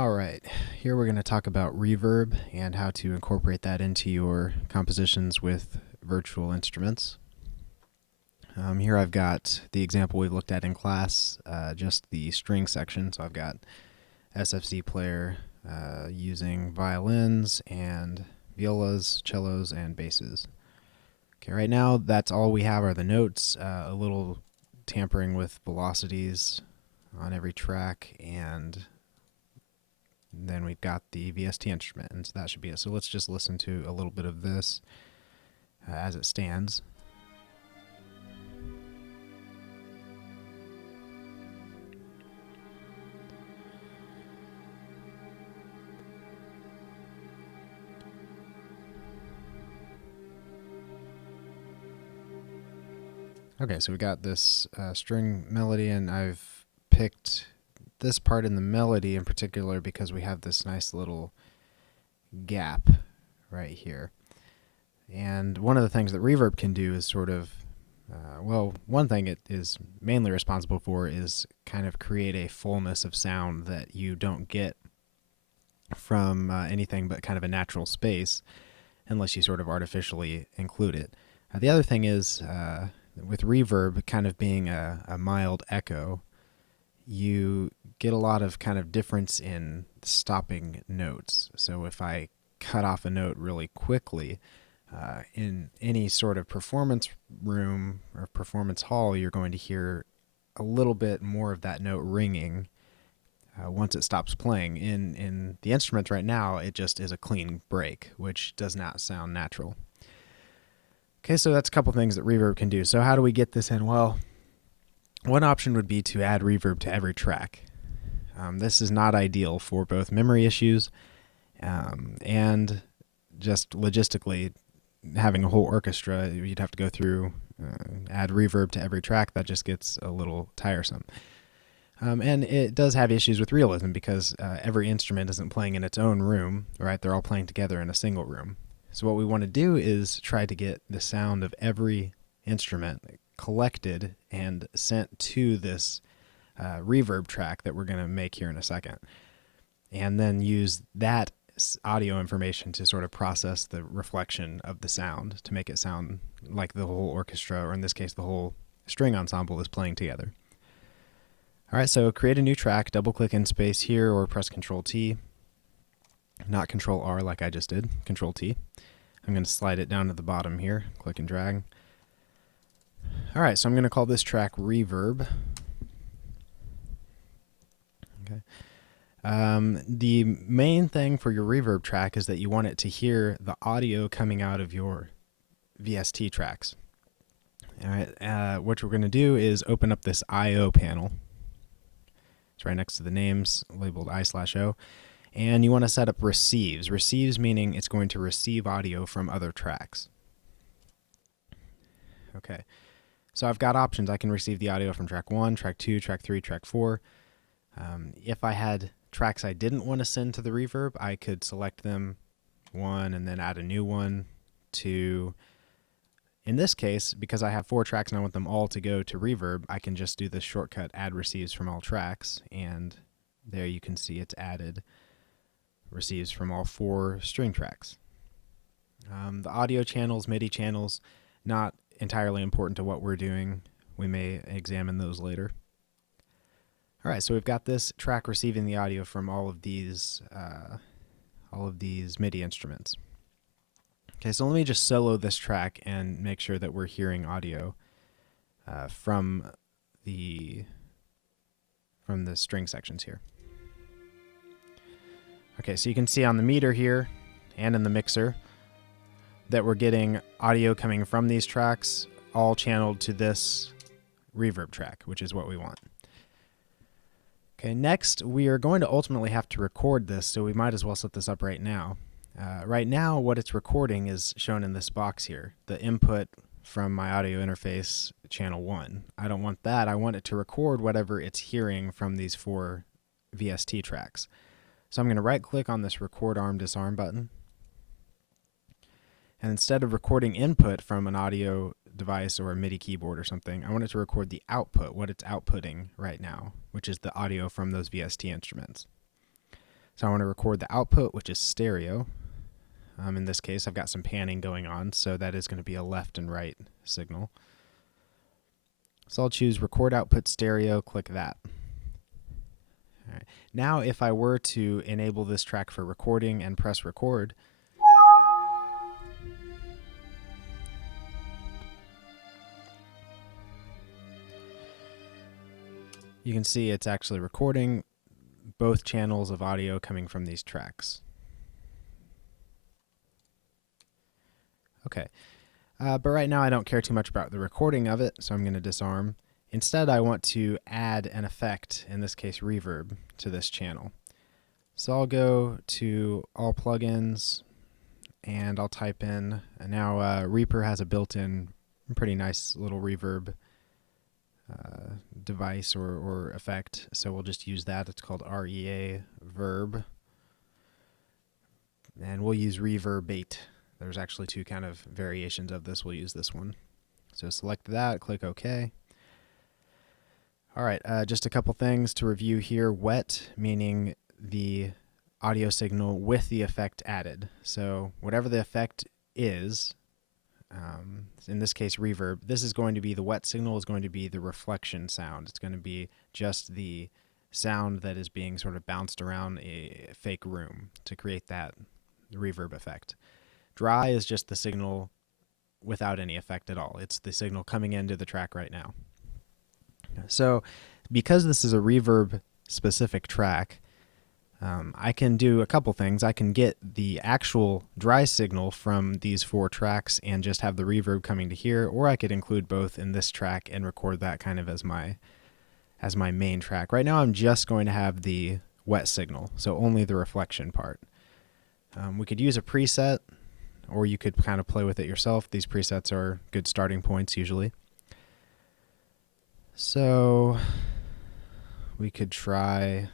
All right, here we're going to talk about reverb and how to incorporate that into your compositions with virtual instruments. Here I've got the example we've looked at in class, just the string section. So I've got SFC player using violins and violas, cellos, and basses. Okay, right now that's all we have are the notes, a little tampering with velocities on every track, and then we've got the VST instrument, and so that should be it. So let's just listen to a little bit of this as it stands. Okay, so we got this string melody, and I've picked this part in the melody in particular because we have this nice little gap right here. And one of the things that reverb can do is sort of, one thing it is mainly responsible for is kind of create a fullness of sound that you don't get from anything but kind of a natural space unless you sort of artificially include it. The other thing is, with reverb kind of being a mild echo, you get a lot of kind of difference in stopping notes. So if I cut off a note really quickly, in any sort of performance room or performance hall, you're going to hear a little bit more of that note ringing once it stops playing. In the instruments right now, it just is a clean break, which does not sound natural. Okay, so that's a couple things that reverb can do. So how do we get this in? Well, one option would be to add reverb to every track. This is not ideal for both memory issues and just logistically having a whole orchestra. You'd have to go through, add reverb to every track. That just gets a little tiresome. And it does have issues with realism because every instrument isn't playing in its own room, right? They're all playing together in a single room. So what we want to do is try to get the sound of every instrument collected and sent to this reverb track that we're going to make here in a second. And then use that audio information to sort of process the reflection of the sound to make it sound like the whole orchestra, or in this case, the whole string ensemble is playing together. All right, so create a new track, double-click in space here, or press Control-T. Not Control-R like I just did, Control-T. I'm going to slide it down to the bottom here, click and drag. All right, so I'm going to call this track Reverb. Okay. The main thing for your reverb track is that you want it to hear the audio coming out of your VST tracks. All right, what we're going to do is open up this I/O panel. It's right next to the names labeled I/O. And you want to set up receives. Receives meaning it's going to receive audio from other tracks. Okay, so I've got options. I can receive the audio from track 1, track 2, track 3, track 4. If I had tracks I didn't want to send to the reverb, I could select them, 1, and then add a new one, 2. In this case, because I have 4 tracks and I want them all to go to reverb, I can just do this shortcut, add receives from all tracks, and there you can see it's added receives from all 4 string tracks. The audio channels, MIDI channels, not entirely important to what we're doing. We may examine those later. All right, so we've got this track receiving the audio from all of these MIDI instruments. Okay, so let me just solo this track and make sure that we're hearing audio from the string sections here. Okay, so you can see on the meter here and in the mixer that we're getting audio coming from these tracks all channeled to this reverb track, which is what we want. Okay, next we are going to ultimately have to record this, so we might as well set this up right now. Right now what it's recording is shown in this box here, the input from my audio interface channel 1. I don't want that. I want it to record whatever it's hearing from these 4 VST tracks. So I'm going to right click on this record arm disarm button. And instead of recording input from an audio device or a MIDI keyboard or something, I want it to record the output, what it's outputting right now, which is the audio from those VST instruments. So I want to record the output, which is stereo. In this case, I've got some panning going on, so that is going to be a left and right signal. So I'll choose record output stereo, click that. All right. Now if I were to enable this track for recording and press record, you can see it's actually recording both channels of audio coming from these tracks. Okay, but right now I don't care too much about the recording of it, so I'm going to disarm. Instead, I want to add an effect, in this case reverb, to this channel. So I'll go to all plugins, and I'll type in, and now Reaper has a built-in pretty nice little reverb device or effect, so we'll just use that. It's called Reverb, and we'll use Reverbate. There's actually two kind of variations of this. We'll use this one. So select that, click OK. All right, just a couple things to review here. Wet, meaning the audio signal with the effect added. So whatever the effect is, in this case reverb, this is going to be, the wet signal is going to be the reflection sound. It's going to be just the sound that is being sort of bounced around a fake room to create that reverb effect. Dry is just the signal without any effect at all. It's the signal coming into the track right now. So because this is a reverb specific track, I can do a couple things. I can get the actual dry signal from these four tracks and just have the reverb coming to here, or I could include both in this track and record that kind of as my main track. Right now I'm just going to have the wet signal, so only the reflection part. We could use a preset, or you could kind of play with it yourself. These presets are good starting points usually. So we could try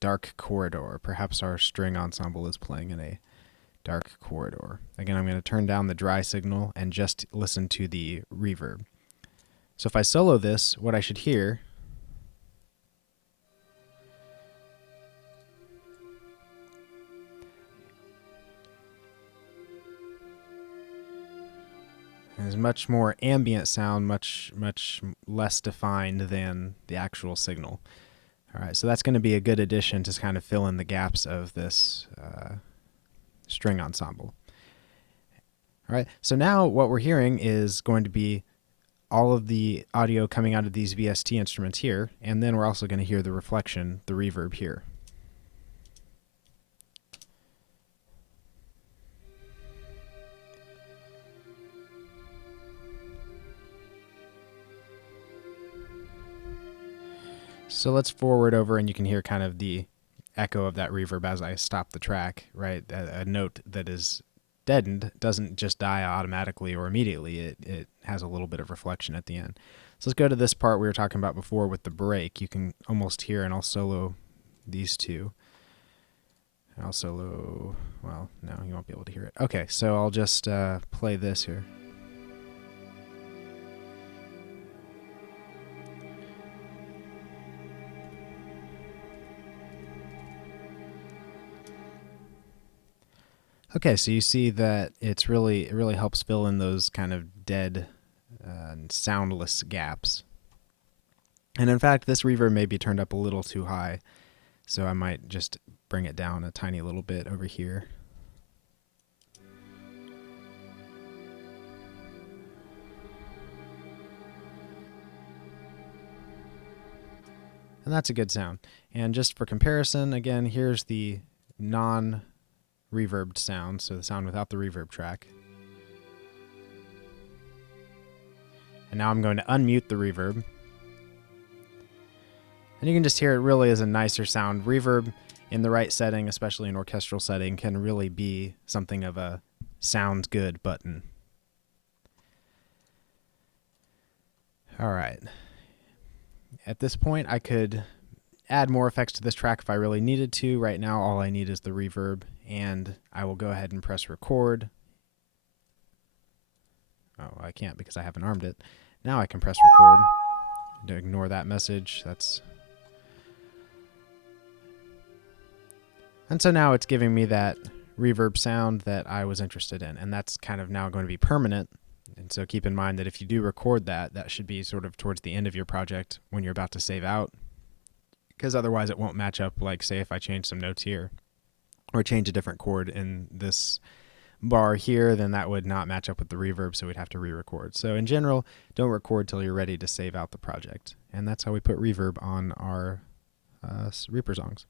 dark corridor. Perhaps our string ensemble is playing in a dark corridor. Again, I'm going to turn down the dry signal and just listen to the reverb. So if I solo this, what I should hear is much more ambient sound, much less defined than the actual signal. All right, so that's going to be a good addition to kind of fill in the gaps of this string ensemble. All right, so now what we're hearing is going to be all of the audio coming out of these VST instruments here, and then we're also going to hear the reflection, the reverb here. So let's forward over and you can hear kind of the echo of that reverb as I stop the track, right? A note that is deadened doesn't just die automatically or immediately. It has a little bit of reflection at the end. So let's go to this part we were talking about before with the break. You can almost hear, and I'll solo these two. I'll solo, well, no, you won't be able to hear it. Okay, so I'll just play this here. Okay, so you see that it really helps fill in those kind of dead, soundless gaps. And in fact, this reverb may be turned up a little too high, so I might just bring it down a tiny little bit over here. And that's a good sound. And just for comparison, again, here's the non-reverbed sound, so the sound without the reverb track. And now I'm going to unmute the reverb. And you can just hear it really is a nicer sound. Reverb in the right setting, especially an orchestral setting, can really be something of a sounds good button. All right. At this point, I could add more effects to this track if I really needed to. Right now, all I need is the reverb, and I will go ahead and press record. Oh, I can't because I haven't armed it. Now I can press record. To ignore that message. And so now it's giving me that reverb sound that I was interested in, and that's kind of now going to be permanent. And so keep in mind that if you do record that, that should be sort of towards the end of your project when you're about to save out, because otherwise it won't match up. Like, say if I change some notes here or change a different chord in this bar here, then that would not match up with the reverb, so we'd have to re-record. So in general, don't record till you're ready to save out the project. And that's how we put reverb on our Reaper songs.